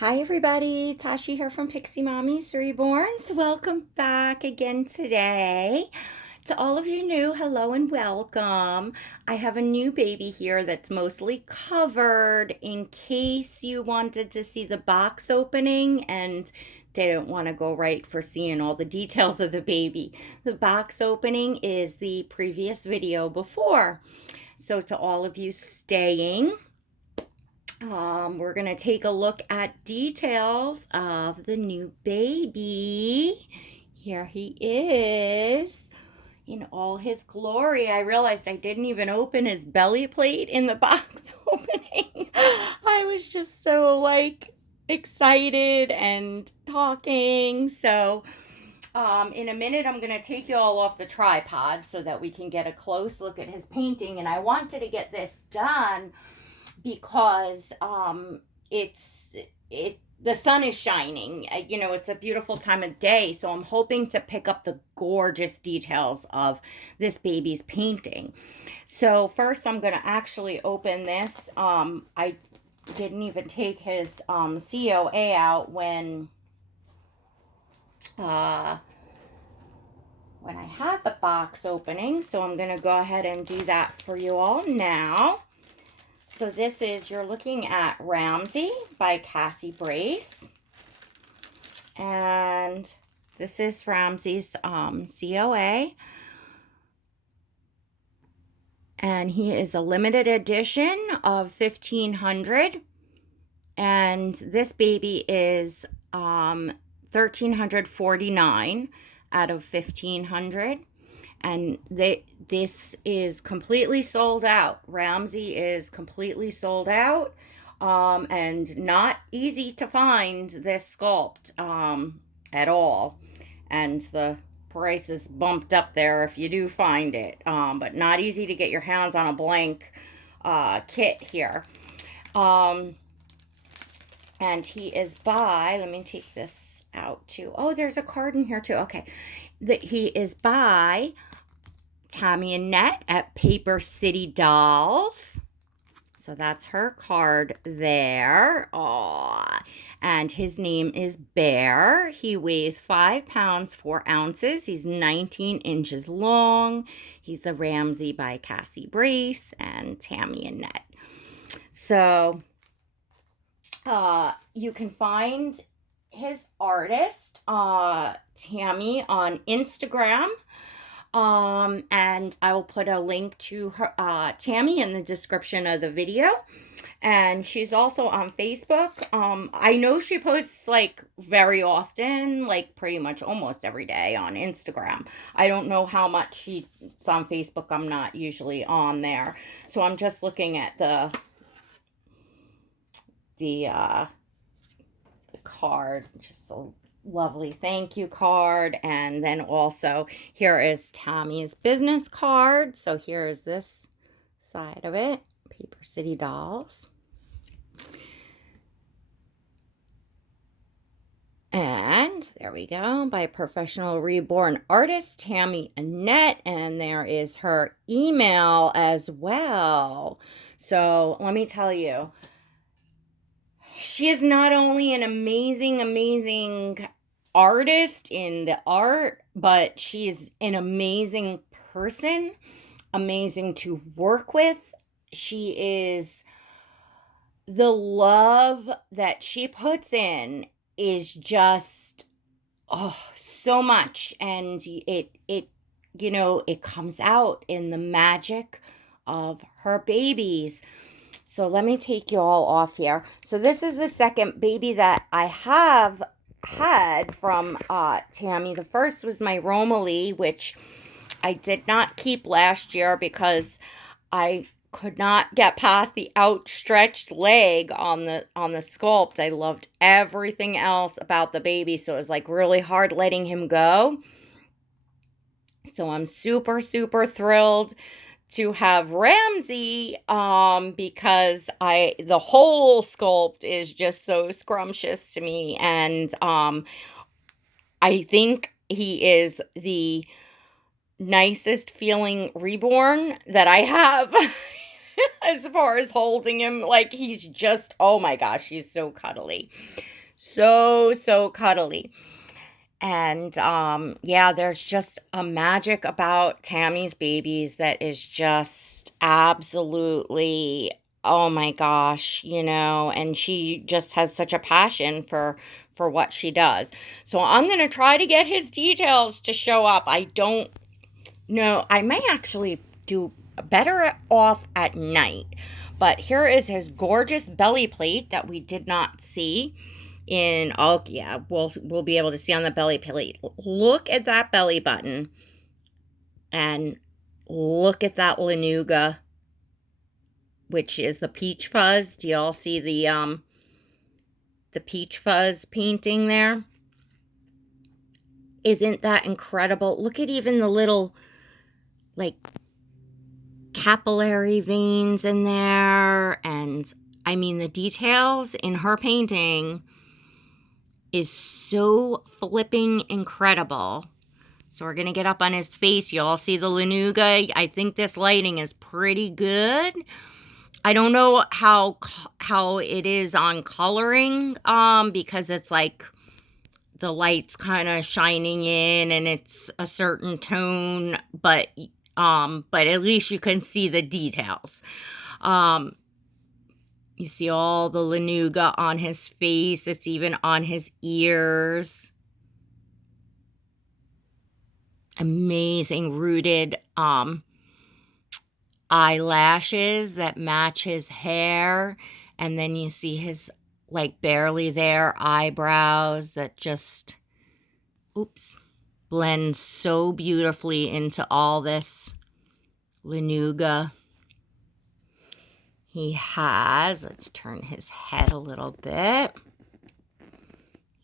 Hi everybody, Tashi here from Pixie Mommy's Reborns. Welcome back again today. To all of you new, hello and welcome. I have a new baby here that's mostly covered in case you wanted to see the box opening and didn't want to go right for seeing all the details of the baby. The box opening is the previous video before. So to all of you staying, we're going to take a look at details of the new baby. Here he is in all his glory. I realized I didn't even open his belly plate in the box opening. I was just so excited and talking. So, in a minute, I'm going to take you all off the tripod so that we can get a close look at his painting. And I wanted to get this done because the sun is shining. It's a beautiful time of day, so I'm hoping to pick up the gorgeous details of this baby's painting. So first I'm going to actually open this. I didn't even take his COA out when I had the box opening, so I'm going to go ahead and do that for you all now. So this is, you're looking at Ramsey by Cassie Brace. And this is Ramsey's COA. And he is a limited edition of 1,500. And this baby is 1,349 out of 1,500. And this is completely sold out. Ramsey is completely sold out, and not easy to find this sculpt at all. And the price is bumped up there if you do find it, but not easy to get your hands on a blank kit here. And he is by, let me take this out too. Oh, there's a card in here too. Okay. He is by Tammy and Annette at Paper City Dolls. So that's her card there. Aww. And his name is Bear. He weighs 5 pounds, 4 ounces. He's 19 inches long. He's the Ramsey by Cassie Brace and Tammy and Annette. So you can find his artist, Tammy, on Instagram. And I will put a link to her, Tammy, in the description of the video. And she's also on Facebook. I know she posts very often, pretty much almost every day on Instagram. I don't know how much she's on Facebook. I'm not usually on there. So I'm just looking at the card, just a lovely thank you card. And then also here is Tammy's business card. So here is this side of it, Paper City Dolls. And there we go, by professional reborn artist Tammy Annette. And there is her email as well. So let me tell you, she is not only an amazing artist in the art, but she's an amazing person, amazing to work with. She is, the love that she puts in is just, so much. And it comes out in the magic of her babies. So let me take you all off here. So this is the second baby that I have had from Tammy. The first was my Romalie, which I did not keep last year because I could not get past the outstretched leg on the sculpt. I loved everything else about the baby, so it was really hard letting him go. So I'm super thrilled to have Ramsey, because the whole sculpt is just so scrumptious to me. And I think he is the nicest feeling reborn that I have. as far as holding him. Like, he's just, oh my gosh, he's so cuddly. So cuddly. And yeah, there's just a magic about Tammy's babies that is just absolutely, oh my gosh, and she just has such a passion for what she does. So I'm going to try to get his details to show up. I don't know. I may actually do better off at night. But here is his gorgeous belly plate that we did not see we'll be able to see on the belly plate. Look at that belly button, and look at that Lanugo, which is the peach fuzz. Do y'all see the peach fuzz painting there? Isn't that incredible? Look at even the little, like, capillary veins in there, and I mean the details in her painting is so flipping incredible. So we're going to get up on his face. You all see the Lanugo. I think this lighting is pretty good. I don't know how it is on coloring, because it's like the light's kind of shining in and it's a certain tone, but at least you can see the details. You see all the Lanugo on his face. It's even on his ears. Amazing rooted eyelashes that match his hair. And then you see his, like, barely there eyebrows that just, blend so beautifully into all this Lanugo. He has, let's turn his head a little bit.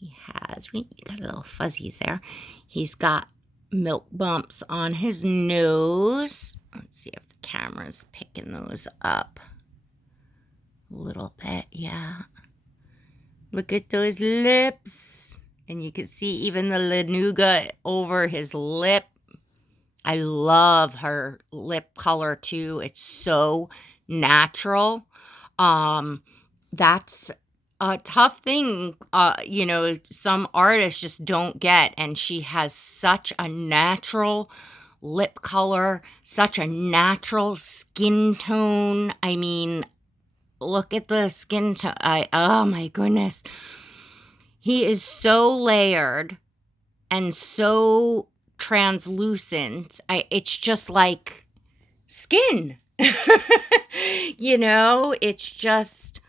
We got little fuzzies there. He's got milk bumps on his nose. Let's see if the camera's picking those up a little bit. Yeah. Look at those lips. And you can see even the Lanugo over his lip. I love her lip color too. It's so natural. That's a tough thing, some artists just don't get, and she has such a natural lip color, such a natural skin tone. I mean, look at the skin tone. Oh my goodness. He is so layered and so translucent. It's just like skin. It's just,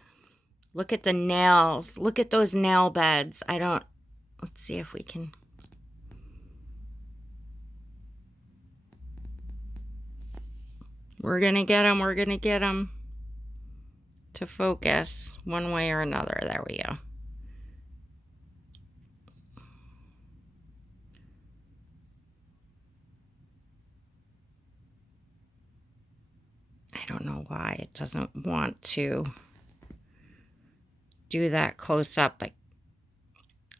look at the nails. Look at those nail beds. Let's see if we can. We're going to get him to focus one way or another. There we go. I don't know why it doesn't want to do that close up. But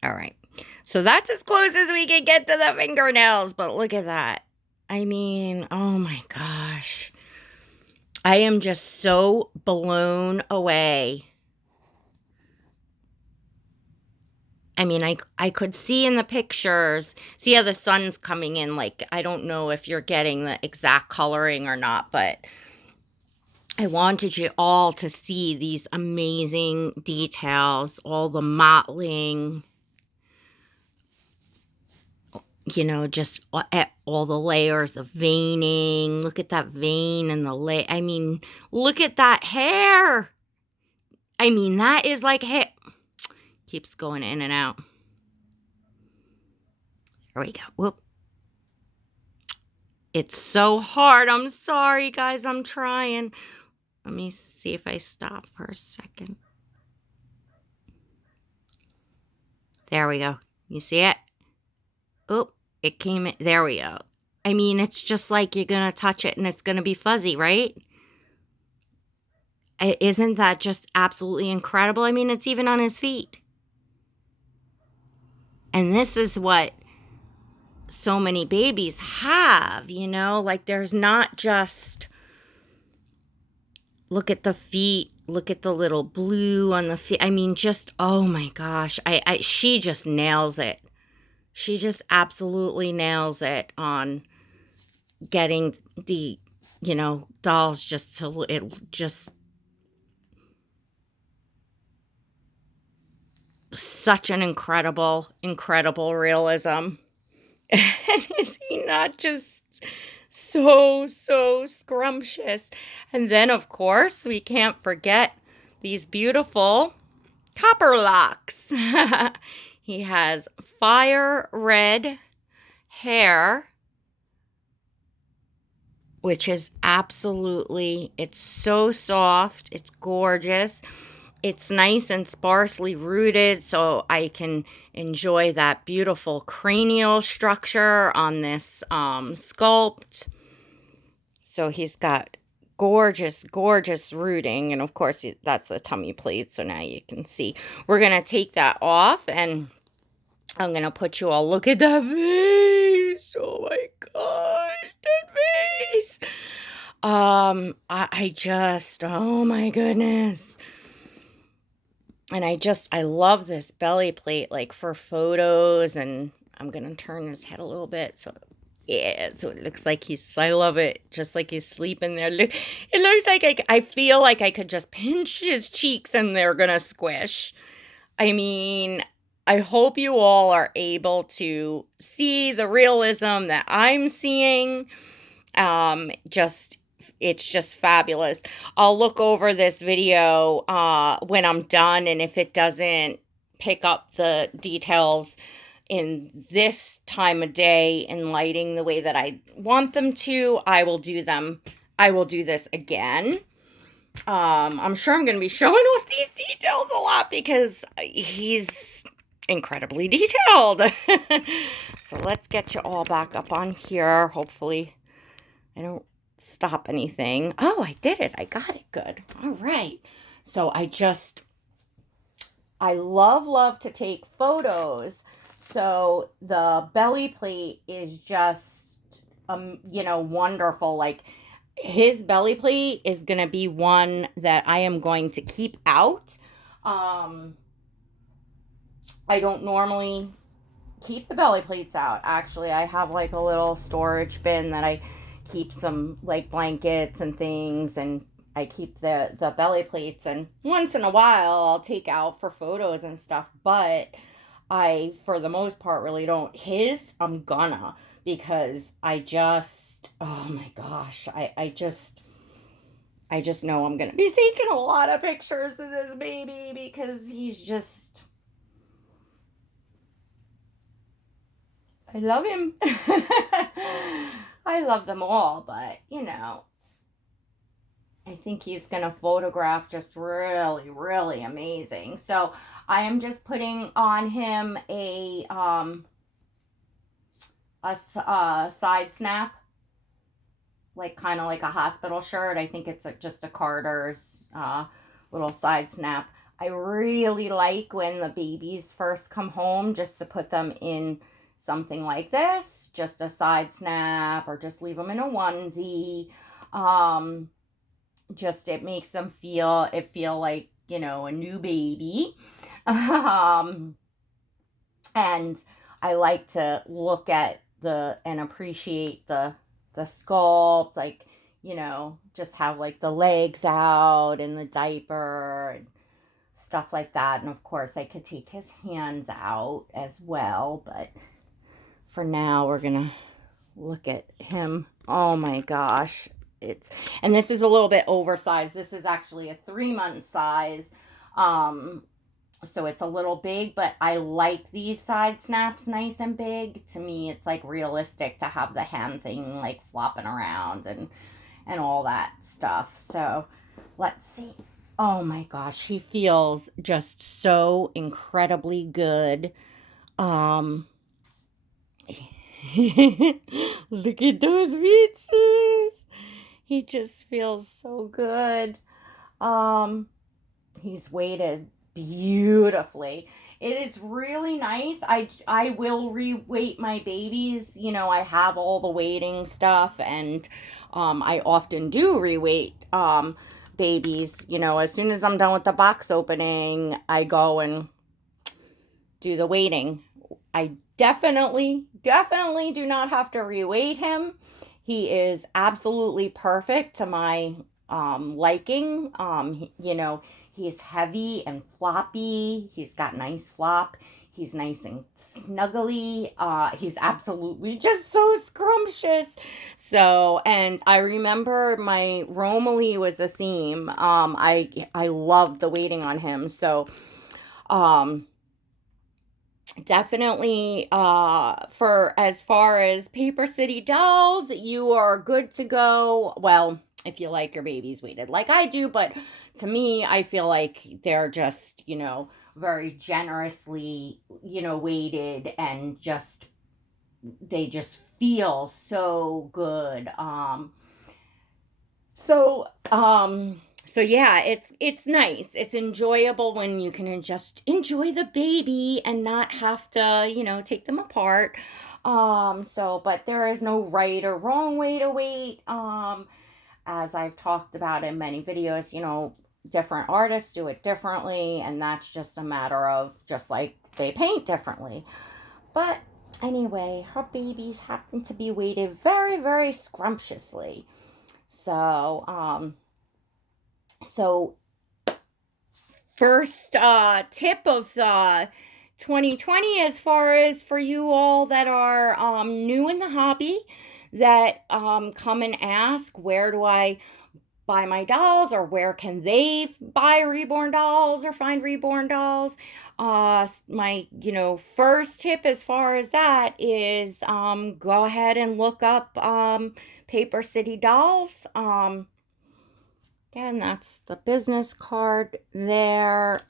all right. So that's as close as we can get to the fingernails. But look at that. I mean, oh my gosh. I am just so blown away. I mean, I could see in the pictures, see how the sun's coming in. Like, I don't know if you're getting the exact coloring or not, but I wanted you all to see these amazing details, all the mottling, just all the layers, the veining. Look at that vein and I mean, look at that hair. I mean, that is like hair. Keeps going in and out. There we go. Whoop. It's so hard. I'm sorry, guys. I'm trying. Let me see if I stop for a second. There we go. You see it? Oh, it came in. There we go. I mean, it's just like you're going to touch it and it's going to be fuzzy, right? Isn't that just absolutely incredible? I mean, it's even on his feet. And this is what so many babies have, like there's not just look at the feet. Look at the little blue on the feet. I mean, just, oh my gosh. She just nails it. She just absolutely nails it on getting the, dolls just to, it just, such an incredible, incredible realism. And is he not just so scrumptious? And then, of course, we can't forget these beautiful copper locks. He has fire red hair, which is absolutely, it's so soft, it's gorgeous. It's nice and sparsely rooted, so I can enjoy that beautiful cranial structure on this sculpt. So he's got gorgeous, gorgeous rooting. And of course, that's the tummy plate. So now you can see. We're going to take that off, and I'm going to put you all, look at that face. Oh my gosh, that face. I just, oh my goodness. And I love this belly plate, like for photos. And I'm going to turn his head a little bit. So, yeah, so it looks like I love it. Just like he's sleeping there. Look, it looks like I feel like I could just pinch his cheeks and they're going to squish. I mean, I hope you all are able to see the realism that I'm seeing. It's just fabulous. I'll look over this video when I'm done, and if it doesn't pick up the details in this time of day in lighting the way that I want them to, I will do this again. I'm sure I'm going to be showing off these details a lot because he's incredibly detailed. So let's get you all back up on here. Hopefully I don't stop anything. Oh, I did it. I got it good. All right. So I love to take photos. So the belly plate is just, wonderful. Like, his belly plate is going to be one that I am going to keep out. I don't normally keep the belly plates out. Actually, I have like a little storage bin that I keep some like blankets and things, and I keep the belly plates, and once in a while I'll take out for photos and stuff, but I, for the most part, really don't. His, I'm gonna, because oh my gosh, I just know I'm gonna be taking a lot of pictures of this baby because he's just, I love him. I love them all, but, I think he's going to photograph just really, really amazing. So I am just putting on him a side snap, like kind of like a hospital shirt. I think it's just a Carter's little side snap. I really like when the babies first come home just to put them in something like this, just a side snap, or just leave them in a onesie. Just, it makes them feel like, a new baby. And I like to look at and appreciate the sculpt, like, just have like the legs out and the diaper and stuff like that. And of course I could take his hands out as well, but for now we're gonna look at him. Oh my gosh, and this is a little bit oversized. This is actually a 3-month size, so it's a little big, but I like these side snaps nice and big. To me, it's like realistic to have the hand thing like flopping around and all that stuff. So let's see. Oh my gosh, he feels just so incredibly good. Look at those beaches. He just feels so good. He's weighted beautifully. It is really nice. I will re-weight my babies. I have all the weighting stuff, and I often do re-weight babies, as soon as I'm done with the box opening, I go and do the weighting. I definitely do not have to reweight him. He is absolutely perfect to my liking. He's heavy and floppy. He's got nice flop. He's nice and snuggly. He's absolutely just so scrumptious. So, and I remember my Romilly was the same. I loved the waiting on him. So, um, definitely, for as far as Paper City dolls, you are good to go. Well, if you like your babies weighted like I do, but to me, I feel like they're just, very generously, weighted, and they just feel so good. So, so yeah, it's nice. It's enjoyable when you can just enjoy the baby and not have to, take them apart. But there is no right or wrong way to wait. As I've talked about in many videos, different artists do it differently, and that's just a matter of just like they paint differently. But anyway, her babies happen to be weighted very, very scrumptiously. So first tip of 2020, as far as for you all that are new in the hobby, that come and ask, where do I buy my dolls, or where can they buy reborn dolls or find reborn dolls? My first tip as far as that is go ahead and look up Paper City Dolls. Again, that's the business card there.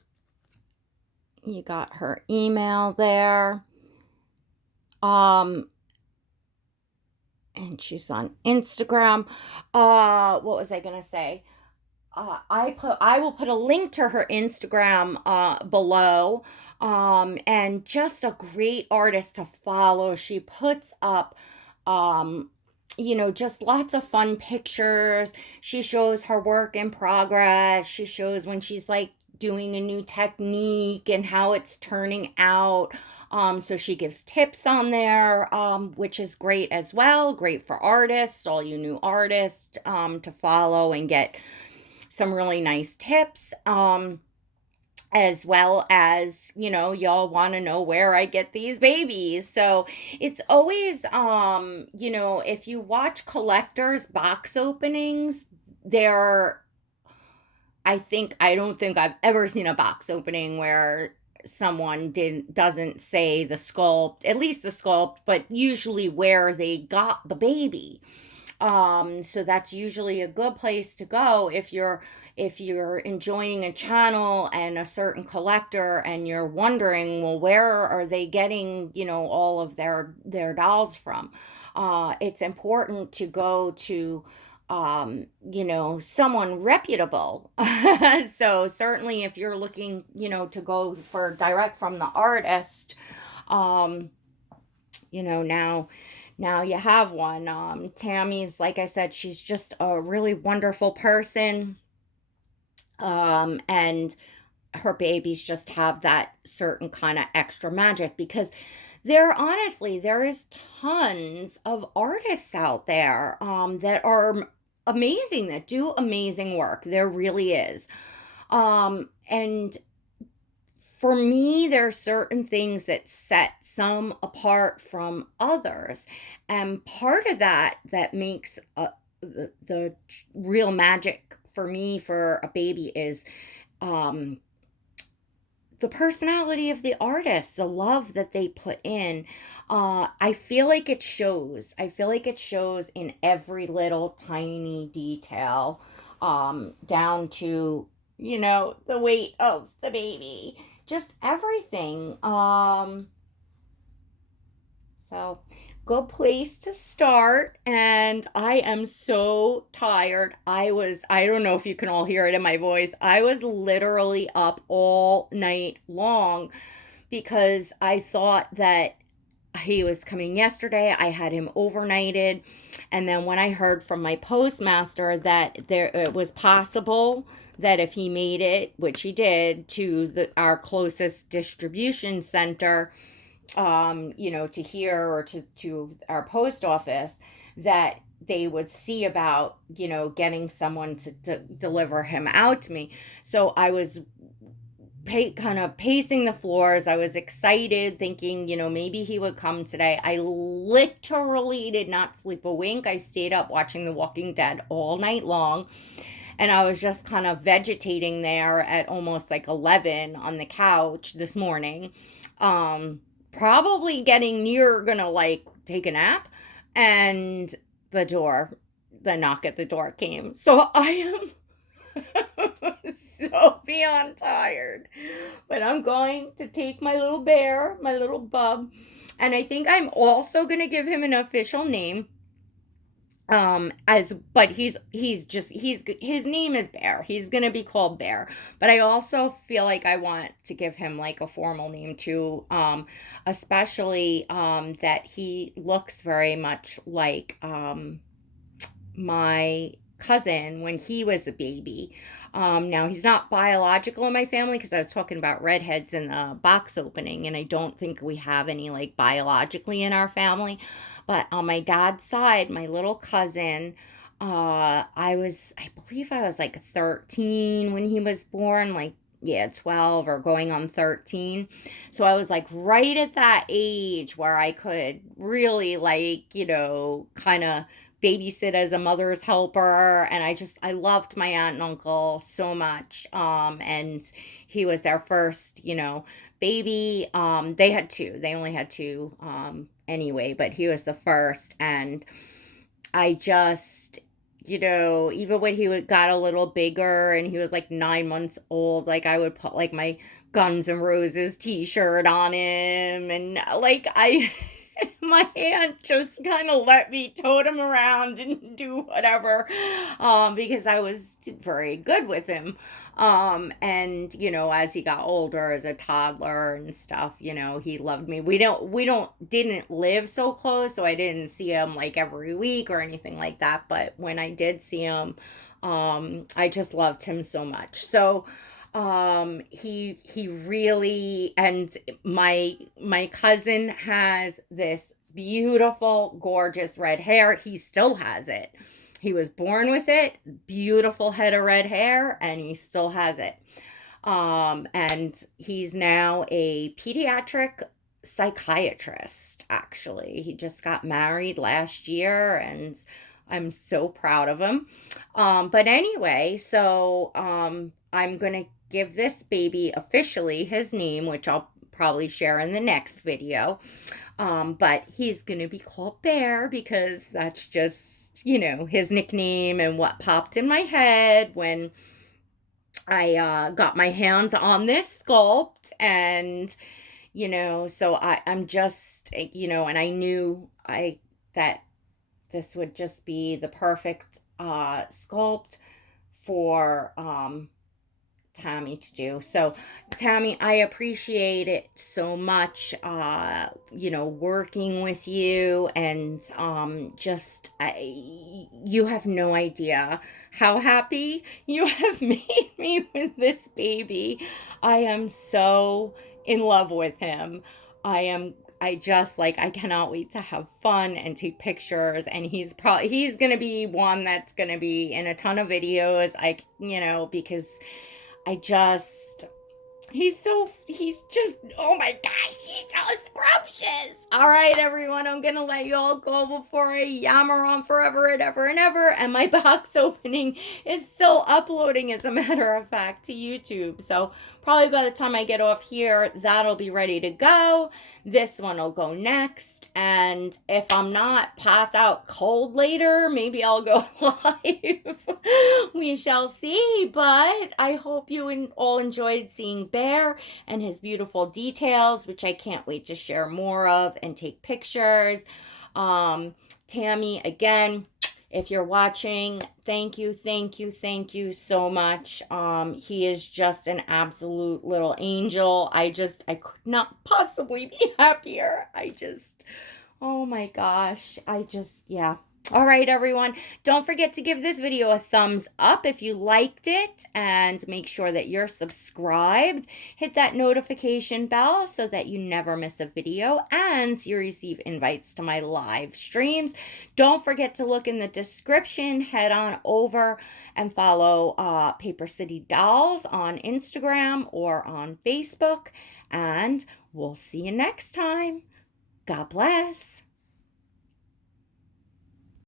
You got her email there. And she's on Instagram. What was I gonna say? I will put a link to her Instagram below. And just a great artist to follow. She puts up just lots of fun pictures. She shows her work in progress. She shows when she's like doing a new technique and how it's turning out. So she gives tips on there, which is great as well. Great for artists, all you new artists, to follow and get some really nice tips. As well as, y'all want to know where I get these babies. So it's always, if you watch collectors' box openings, I don't think I've ever seen a box opening where someone doesn't say the sculpt, at least the sculpt, but usually where they got the baby. So that's usually a good place to go if you're enjoying a channel and a certain collector, and you're wondering, well, where are they getting, all of their dolls from? It's important to go to someone reputable. So certainly if you're looking, to go for direct from the artist, now you have one. Tammy's, like I said, she's just a really wonderful person. And her babies just have that certain kind of extra magic, because there is tons of artists out there that are amazing, that do amazing work. There really is. And for me, there are certain things that set some apart from others. And part of that makes the real magic for me for a baby is the personality of the artist, the love that they put in. I feel like it shows. I feel like it shows in every little tiny detail, down to, the weight of the baby, just everything. So good place to start. And I am so tired. I don't know if you can all hear it in my voice. I was literally up all night long because I thought that he was coming yesterday. I had him overnighted. And then when I heard from my postmaster that it was possible that if he made it, which he did, to our closest distribution center, to here or to our post office, that they would see about, getting someone to deliver him out to me. So I was kind of pacing the floors. I was excited, thinking, maybe he would come today. I literally did not sleep a wink. I stayed up watching The Walking Dead all night long. And I was just kind of vegetating there at almost like 11 on the couch this morning. Probably getting near gonna like take a nap. And the knock at the door came. So I am so beyond tired. But I'm going to take my little bear, my little bub, and I think I'm also going to give him an official name. But his name is Bear. He's going to be called Bear. But I also feel like I want to give him like a formal name too. Especially that he looks very much like my cousin when he was a baby. Now he's not biological in my family, because I was talking about redheads in the box opening, and I don't think we have any like biologically in our family. But on my dad's side, my little cousin, I believe I was like 13 when he was born, like, yeah, 12 or going on 13. So I was like right at that age where I could really like, kind of babysit as a mother's helper. And I loved my aunt and uncle so much. And he was their first, baby. They only had two, anyway, but he was the first. And I just, even when got a little bigger and he was like 9 months old, like I would put like my Guns N' Roses t-shirt on him, and like my aunt just kind of let me tote him around and do whatever, because I was very good with him. And as he got older, as a toddler and stuff, he loved me. We didn't live so close, so I didn't see him like every week or anything like that. But when I did see him, I just loved him so much. So he really, and my cousin has this beautiful, gorgeous red hair. He still has it. He was born with it, beautiful head of red hair, and he still has it. And he's now a pediatric psychiatrist, actually. He just got married last year, and I'm so proud of him. But anyway, so I'm going to give this baby officially his name, which I'll probably share in the next video. But he's going to be called Bear, because that's just, his nickname and what popped in my head when I got my hands on this sculpt. And, so I'm just, and I knew that this would just be the perfect sculpt for Tammy to do. So Tammy, I appreciate it so much, working with you, and you have no idea how happy you have made me with this baby. I am so in love with him. I cannot wait to have fun and take pictures, and he's going to be one that's going to be in a ton of videos, because he's just, oh my gosh, he's so scrumptious. All right, everyone, I'm going to let you all go before I yammer on forever and ever and ever. And my box opening is still uploading, as a matter of fact, to YouTube. So probably by the time I get off here, that'll be ready to go. This one will go next. And if I'm not passed out cold later, maybe I'll go live. We shall see. But I hope you all enjoyed seeing Bear and his beautiful details, which I can't wait to share more of and take pictures. Tammy, again, If you're watching, thank you, thank you, thank you so much. He is just an absolute little angel. I could not possibly be happier. Oh my gosh. Yeah. All right, everyone. Don't forget to give this video a thumbs up if you liked it, and make sure that you're subscribed. Hit that notification bell so that you never miss a video and you receive invites to my live streams. Don't forget to look in the description. Head on over and follow Paper City Dolls on Instagram or on Facebook, and we'll see you next time. God bless.